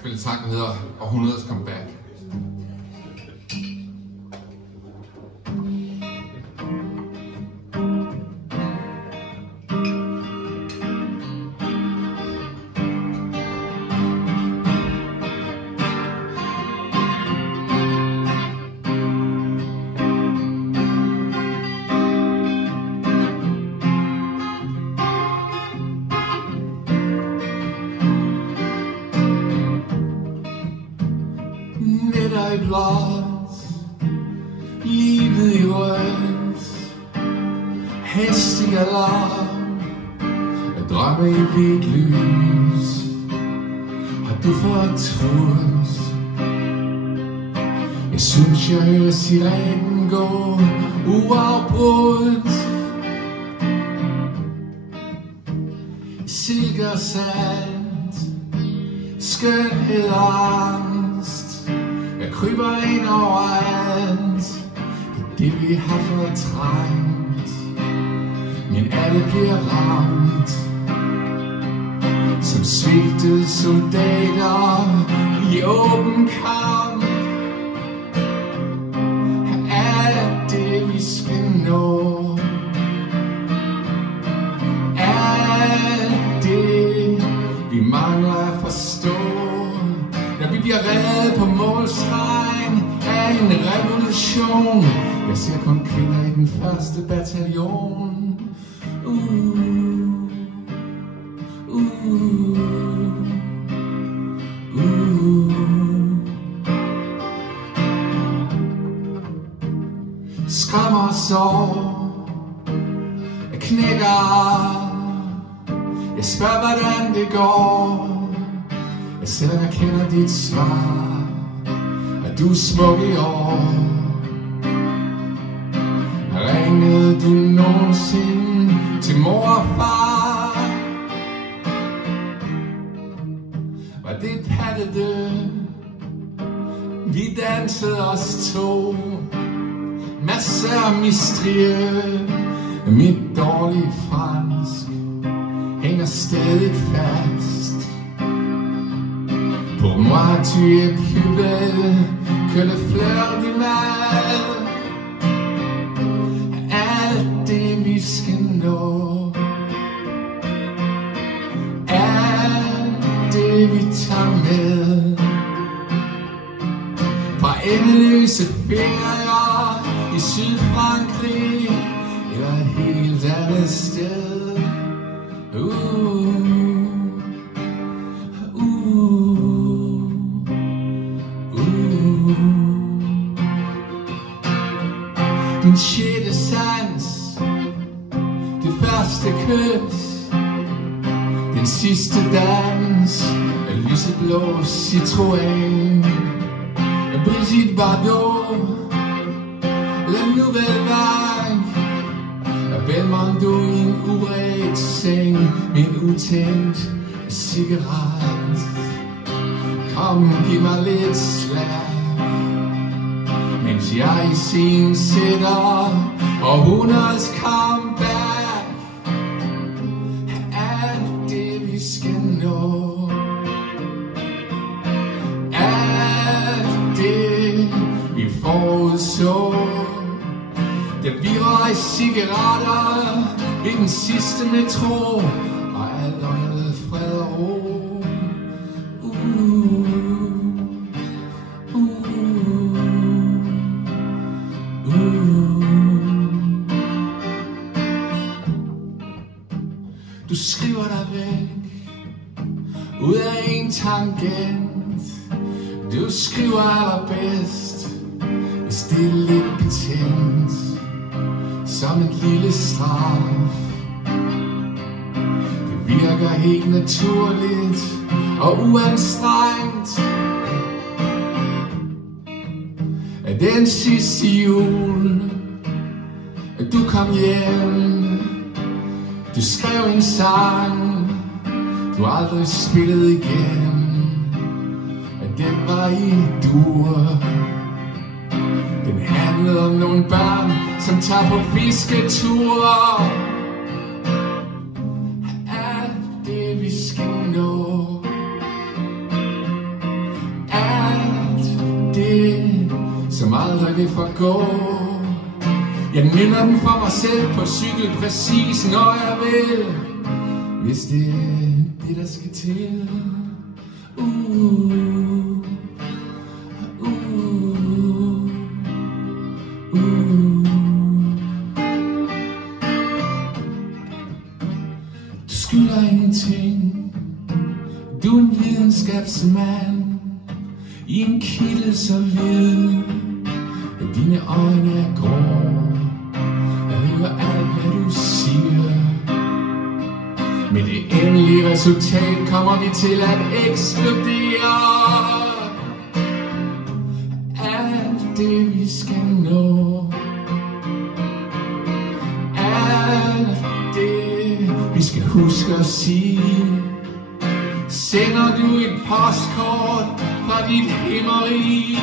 spille en sang, der hedder Århundredets Comeback. Nætter i blåt, livet i rødt, hest i galop, jeg drømmer i hvidt lys. Har du fortrudt? Jeg synes jeg hører sirenen gå uafbrudt. Silke og sand, skønhed og angst, jeg kryber ind overalt. Det er det vi har fortrængt, men alle bliver ramt som svigtede soldater i åben kamp. Er det vi skal nå? Er det vi mangler at forstå? Når vi bliver reddet på målstregen af en revolution. Jeg ser kun kvinder i den første bataljon. Skræmmer og sår, jeg knækker. Jeg spørger hvordan det går. Jeg selvom jeg kender dit svar, at du er smuk i år. Ringede du nogensinde til mor og far? Var det pattede? Vi dansede os to. Masser af mistrie. Mit dårlige fransk hænger stadig fast. Pour moi tu es plus belle que le fleur du mal. Alt det vi skal nå, alt det vi tager med, fra endeløse ferier i Sydfrankrig eller et helt andet sted. Din sjette sans, det første kys, den sidste dans af lyseblå Citroën, Brigitte Bardot, La Nouvelle Vague, og Belmondo i en uredt seng med en utændt cigaret. Kom, giv mig lidt slag, mens jeg i scenen sætter århundredets comeback. Alt det vi skal nå, alt det vi forudså, da vi røg cigaretter ved den sidste metro, og alt åndede fred og ro. Du skriver dig væk ud af en tangent. Du skriver allerbedst, hvis det er lidt betændt, som en lille straf. Det virker helt naturligt og uanstrengt. At den sidste jul, at du kom hjem. Du skrev en sang, du aldrig spillede igen, og den var i dur. Den handlede om nogle børn, som tager på fisketure. Alt det vi skal nå, så meget der vil forgå. Jeg nynner den for mig selv på cykel præcis når jeg vil, hvis det er det der skal til. Du skylder ingenting, du er en videnskabsmand i en kittel så hvid, at dine øjne er grå. Jeg hører alt hvad du siger, men det endelige resultat kommer vi til at eksplodere. Alt det vi skal nå, alt det vi skal huske at sige, sender du et postkort fra dit himmeri.